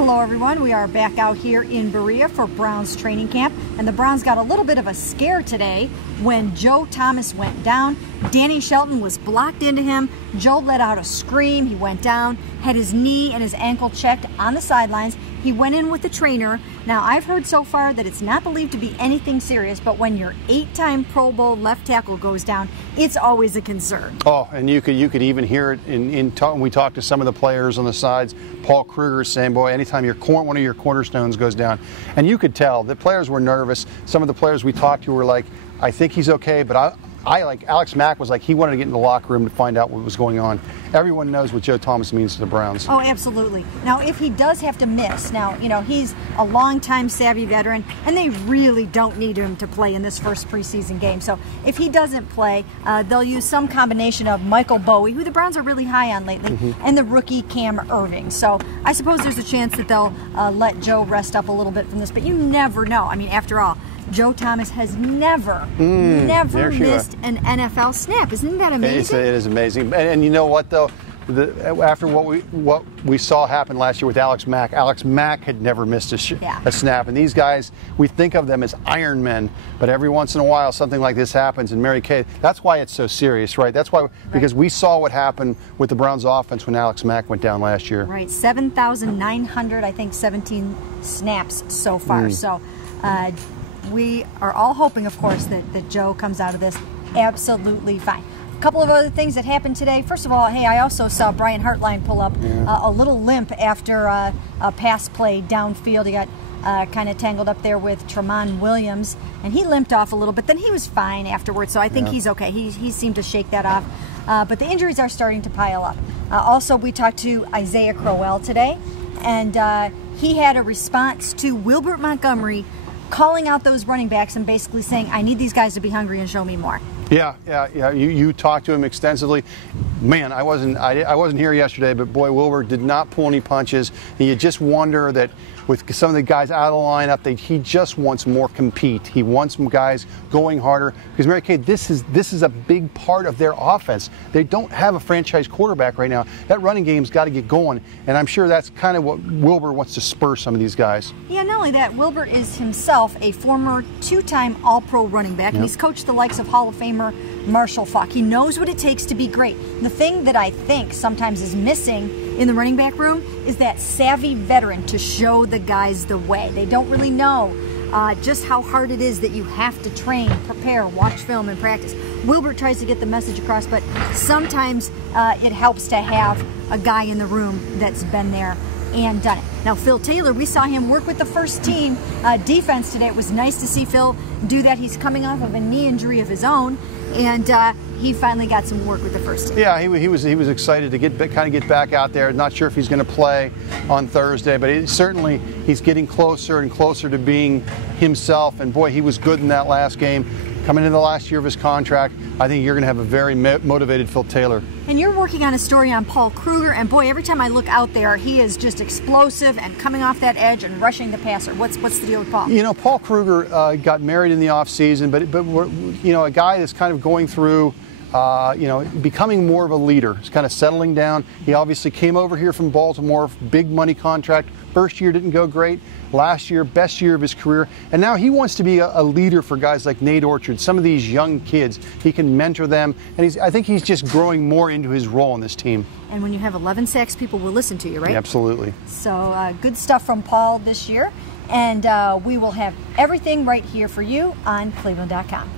hello everyone. We are back out here in Berea for Browns training camp, and the Browns got a little bit of a scare today when Joe Thomas went down. Danny Shelton was blocked into him. Joe let out a scream. He went down, had his knee and his ankle checked on the sidelines. He went in with the trainer. Now, I've heard so far that it's not believed to be anything serious, but when your 8-time Pro Bowl left tackle goes down, it's always a concern. Oh, and you could even hear it when we talked to some of the players on the sides. Paul Kruger saying, boy, anytime one of your cornerstones goes down. And you could tell the players were nervous. Some of the players we talked to were like, I think he's okay, but I like Alex Mack was like he wanted to get in the locker room to find out what was going on. Everyone knows what Joe Thomas means to the Browns. Oh, absolutely. Now, if he does have to miss, now, you know, he's a longtime savvy veteran, and they really don't need him to play in this first preseason game. So if he doesn't play, they'll use some combination of Michael Bowie, who the Browns are really high on lately, and the rookie Cam Irving. So I suppose there's a chance that they'll let Joe rest up a little bit from this, but you never know. I mean, after all, Joe Thomas has never missed an NFL snap. Isn't that amazing? It is amazing. And you know what, though? After what we saw happen last year with Alex Mack had never missed a snap. And these guys, we think of them as Iron Men, but every once in a while something like this happens. And Mary-Kay, that's why it's so serious, right? That's why, because we saw what happened with the Browns offense when Alex Mack went down last year. Right, 7,900, I think 17 snaps so far. So we are all hoping, of course, that Joe comes out of this absolutely fine. A couple of other things that happened today. First of all, hey, I also saw Brian Hartline pull up a little limp after a pass play downfield. He got kind of tangled up there with Tramon Williams, and he limped off a little, but then he was fine afterwards, so I think he's okay. He seemed to shake that off. But the injuries are starting to pile up. Also, we talked to Isaiah Crowell today, and he had a response to Wilbert Montgomery calling out those running backs and basically saying, I need these guys to be hungry and show me more. Yeah. You talked to him extensively. Man, I wasn't here yesterday, but boy, Wilbur did not pull any punches. And you just wonder that with some of the guys out of the lineup, he just wants more compete. He wants some guys going harder because Mary-Kay, this is a big part of their offense. They don't have a franchise quarterback right now. That running game's got to get going, and I'm sure that's kind of what Wilbur wants to spur some of these guys. Yeah, not only that, Wilbur is himself a former 2-time All-Pro running back, and he's coached the likes of Hall of Famer Marshall Faulk. He knows what it takes to be great. The thing that I think sometimes is missing in the running back room is that savvy veteran to show the guys the way. They don't really know just how hard it is that you have to train, prepare, watch film, and practice. Wilbur tries to get the message across, but sometimes it helps to have a guy in the room that's been there and done it. Now, Phil Taylor, we saw him work with the first team defense today. It was nice to see Phil do that. He's coming off of a knee injury of his own, and he finally got some work with the first team. Yeah, he was excited to get back out there. Not sure if he's going to play on Thursday, but he's getting closer and closer to being himself. And boy, he was good in that last game. Coming into the last year of his contract, I think you're going to have a very motivated Phil Taylor. And you're working on a story on Paul Kruger, and boy, every time I look out there, he is just explosive and coming off that edge and rushing the passer. What's the deal with Paul? You know, Paul Kruger got married in the offseason, but you know, a guy that's kind of going through, becoming more of a leader. He's kind of settling down. He obviously came over here from Baltimore, big money contract. First year didn't go great. Last year, best year of his career. And now he wants to be a leader for guys like Nate Orchard, some of these young kids. He can mentor them. And I think he's just growing more into his role on this team. And when you have 11 sacks, people will listen to you, right? Yeah, absolutely. So good stuff from Paul this year. And we will have everything right here for you on cleveland.com.